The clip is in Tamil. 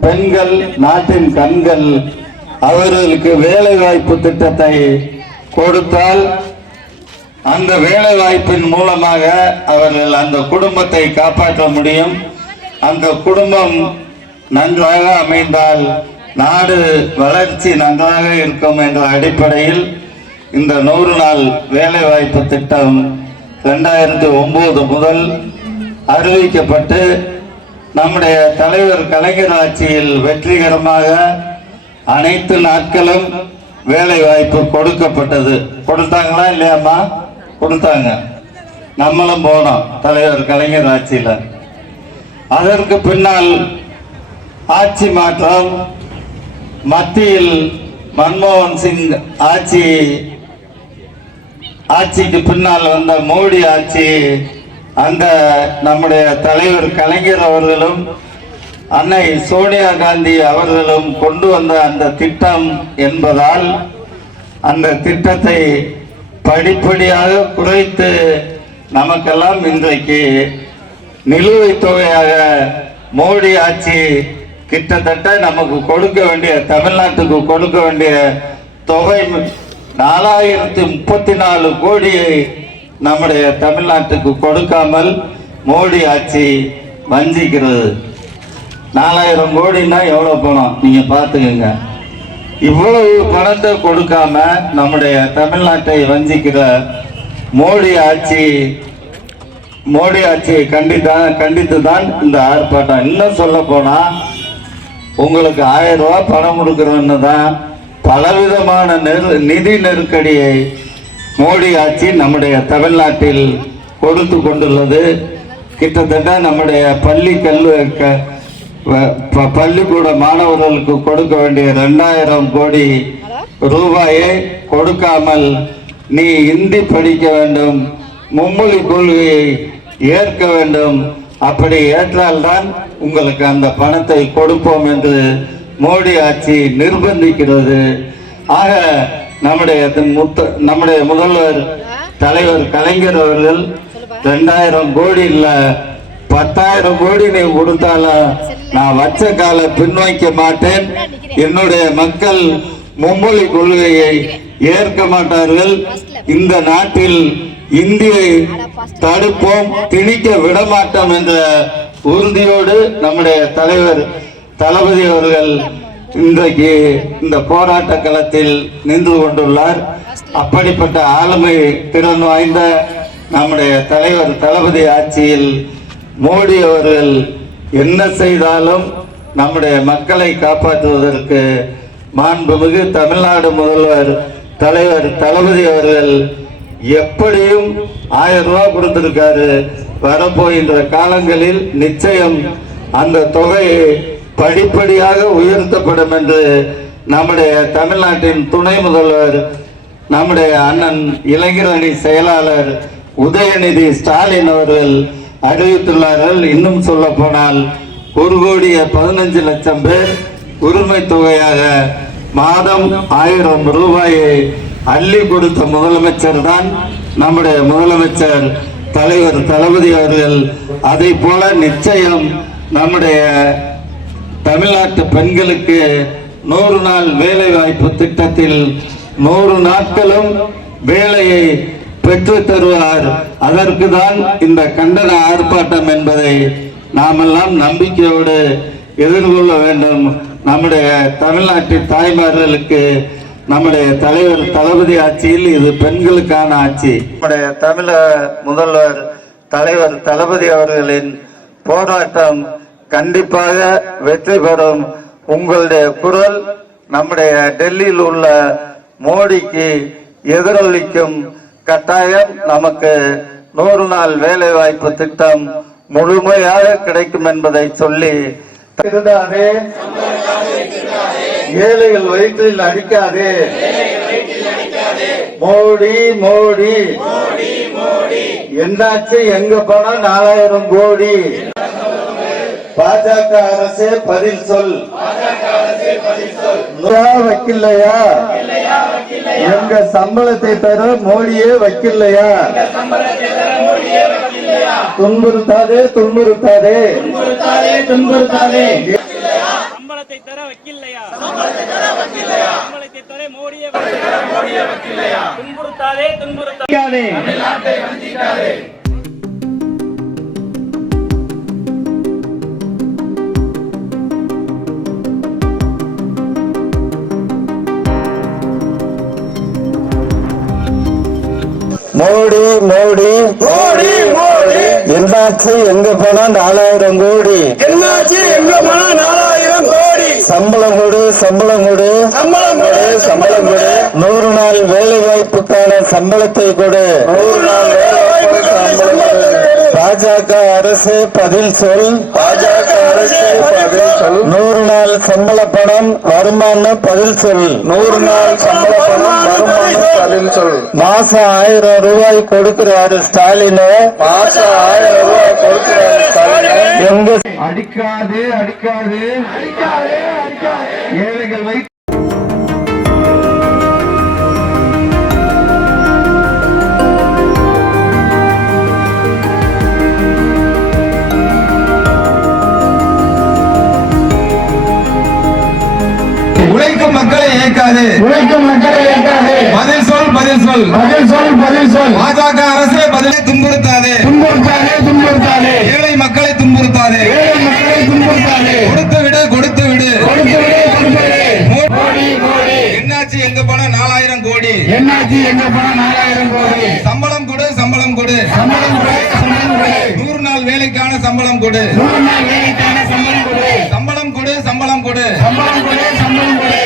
பெண்கள் நாட்டின் கண்கள் அவர்களுக்கு வேலை வாய்ப்பு திட்டத்தை கொடுத்தால் அந்த வேலை வாய்ப்பின் மூலமாக அவர்கள் அந்த குடும்பத்தை காப்பாற்ற முடியும். அந்த குடும்பம் நன்றாக அமைந்தால் நாடு வளர்ச்சி நன்றாக இருக்கும் என்ற அடிப்படையில் இந்த நூறு நாள் வேலை வாய்ப்பு திட்டம் ரெண்டாயிரத்தி ஒம்பது முதல் அறிவிக்கப்பட்டு நம்முடைய தலைவர் கலைஞர் ஆட்சியில் வெற்றிகரமாக அனைத்து நாட்களும் வேலை வாய்ப்பு கொடுக்கப்பட்டது. கொடுத்தாங்களா இல்லையாம்மா? கொடுத்தாங்க. நம்மளும் போனோம் தலைவர் கலைஞர் ஆட்சியில். அதற்கு பின்னால் ஆட்சி மாற்றம் மத்தியில் மன்மோகன் சிங் ஆட்சி ஆட்சிக்கு பின்னால் வந்த மோடி ஆட்சி அந்த நம்முடைய தலைவர் கலைஞர் அவர்களும் அன்னை சோனியா காந்தி அவர்களும் கொண்டு வந்த அந்த திட்டம் என்பதால் அந்த திட்டத்தை படிப்படியாக குறைத்து நமக்கெல்லாம் இன்றைக்கு நிலுவைத் தொகையாக மோடி ஆட்சி கிட்டத்தட்ட நமக்கு கொடுக்க வேண்டிய தமிழ்நாட்டுக்கு கொடுக்க வேண்டிய தொகை நாலாயிரத்தி முப்பத்தி நாலு கோடியை நம்முடைய தமிழ்நாட்டுக்கு கொடுக்காமல் மோடி ஆட்சி வஞ்சிக்கிறது. நாலாயிரம் கோடின்னா எவ்வளோ பணம்? நீங்கள் பார்த்துக்கோங்க. இவ்வளவு பணத்தை கொடுக்காம நம்முடைய தமிழ்நாட்டை வஞ்சிக்கிற மோடி ஆட்சி மோடி ஆட்சியை கண்டித்தான் கண்டித்து தான் இந்த ஆர்ப்பாட்டம். இன்னும் சொல்ல போனால் உங்களுக்கு ஆயிரம் ரூபா பணம் கொடுக்குறோன்னு தான் பலவிதமான நெரு நிதி நெருக்கடியை மோடி ஆட்சி நம்முடைய தமிழ்நாட்டில் கொடுத்து கொண்டுள்ளது. கிட்டத்தட்ட நம்முடைய பள்ளி கல்லு க- ப- பள்ளிக்கூட மாணவர்களுக்கு கொடுக்க வேண்டிய ரெண்டாயிரம் கோடி ரூபாயை கொடுக்காமல் நீ இந்தி படிக்க வேண்டும் மும்மொழி கொள்கையை ஏற்க வேண்டும் அப்படி ஏற்றால்தான் உங்களுக்கு அந்த பணத்தை கொடுப்போம் என்று மோடி ஆட்சி நிர்பந்திக்கிறது. ஆக நம்முடைய முத்த நம்முடைய முதல்வர் தலைவர் கலைஞர் அவர்கள் ரெண்டாயிரம் கோடி இல்ல பத்தாயிரம் கோடி நீ கொடுத்தாலும் நான் வச்ச கால பின்வைக்க மாட்டேன். என்னுடைய மக்கள் மும்மொழி கொள்கையை ஏற்க மாட்டார்கள். இந்த நாட்டில் இந்தியை தடுப்போம் திணிக்க விடமாட்டோம் என்ற உறுதியோடு நம்முடைய தலைவர் தளபதி அவர்கள் இன்றைக்கு இந்த போராட்ட களத்தில் நின்று கொண்டுள்ளார். அப்படிப்பட்ட ஆளுமை திறன் வாய்ந்த நம்முடைய தலைவர் தளபதி ஆட்சியில் மோடி அவர்கள் என்ன செய்தாலும் நம்முடைய மக்களை காப்பாற்றுவதற்கு மாண்புமிகு தமிழ்நாடு முதல்வர் தலைவர் தளபதி அவர்கள் எப்படியும் ஆயிரம் ரூபா கொடுத்திருக்காரு. வரப்போகின்ற காலங்களில் நிச்சயம் அந்த தொகை படிப்படியாக உயர்த்தப்படும் என்று நம்முடைய தமிழ்நாட்டின் துணை முதல்வர் நம்முடைய அண்ணன் இளைஞரணி செயலாளர் உதயநிதி ஸ்டாலின் அவர்கள் அறிவித்துள்ளார்கள். இன்னும் சொல்ல போனால் ஒரு கோடிய பதினஞ்சு லட்சம் பேர் உரிமை தொகையாக மாதம் ஆயிரம் ரூபாயை அள்ளி கொடுத்த முதலமைச்சர் தான் நம்முடைய முதலமைச்சர் தலைவர் தளபதி அவர்கள். அதை போல நிச்சயம் நம்முடைய தமிழ்நாட்டு பெண்களுக்கு நூறு நாள் வேலை வாய்ப்பு திட்டத்தில் நூறு நாட்களும் வேலையை பெற்று தருவார். அதற்கு தான் இந்த கண்டன ஆர்ப்பாட்டம் என்பதை நாமெல்லாம் நம்பிக்கையோடு எதிர்கொள்ள வேண்டும். நம்முடைய தமிழ்நாட்டின் தாய்மார்களுக்கு நம்முடைய தலைவர் தளபதி ஆட்சியில் இது பெண்களுக்கான ஆட்சி. நம்முடைய தமிழக முதல்வர் தலைவர் தளபதி அவர்களின் போராட்டம் கண்டிப்பாக வெற்றி பெறும் உங்களுடைய குரல் நம்முடைய டெல்லியில் உள்ள மோடிக்கு எதிரொலிக்கும் கட்டாயம் நமக்கு நூறு நாள் வேலை வாய்ப்பு திட்டம் முழுமையாக கிடைக்கும் என்பதை சொல்லி திருடாதே ஏழைகள் வயிற்றில் அடிக்காதே. மோடி மோடி. என்னாச்சு? எங்க போனா நாலாயிரம் கோடி. பாஜக அரசே பதில் சொல். நூறா வைக்கலையா? எங்க சம்பளத்தை தர மோடியே வைக்கலையா? துன்புறுத்தாதே துன்புறுத்தாதே. துன்புறுத்தாதே சம்பளத்தை தர வக்கில்லையா சம்பளத்தை தர மோடியே வக்கில்லையா துன்புறுத்தாதே. துன்புறுத்தாதே. மோடி மோடி. மோடி மோடி. என்னாச்சு? எங்க போனா நாலாயிரம் கோடி. என்னாச்சு? எங்க போனா நாலாயிரம் கோடி? சம்பளம் கொடு சம்பளம் கொடு. சம்பளம் கொடு சம்பளம் கொடு. நூறு நாள் வேலை வாய்ப்புக்கான சம்பளத்தை கொடு. நூறு நாள் பாஜக அரசு பதில் சொல் பாஜக அரசு பதில் சொல். நூறு நாள் சம்பள பணம் வருமானம் பதில் சொல் நூறு நாள் சம்பள பணம் வருமானம் பதில் சொல். மாசம் ஆயிரம் ரூபாய் கொடுக்கிறாரு ஸ்டாலின் மாசம் ஆயிரம் ரூபாய் கொடுக்கிறாரு ஸ்டாலின். எங்க அடிக்காது அடிக்காது ஏழைகள் இயக்காது உழைக்கும் மக்களை ஏற்காது. பதில் சொல் பதில் சொல். பதில் சொல் பதில் சொல். பாஜக அரசே பதிலை துன்புறுத்தாதே. துன்புறுத்தாதே துன்புறுத்தாதே. ஏழை மக்களை துன்புறுத்தாதே. ஏழை மக்களை துன்புறுத்தாதே. கொடுத்து விடு கொடுத்து விடு. கொடுத்து விடு கொடுத்து விடு. மோடி. என்னாச்சு எங்க போன நாலாயிரம் கோடி? என்னாச்சு எங்க போனா நாலாயிரம் கோடி? சம்பளம் கொடு சம்பளம் கொடு. சம்பளம் கொடு சம்பளம் கொடு. நூறு நாள் வேலைக்கான சம்பளம் கொடு. நூறு நாள் வேலைக்கான சம்பளம் கொடு. சம்பளம் கொடு சம்பளம் கொடு. சம்பளம் கொடு சம்பளம் கொடு.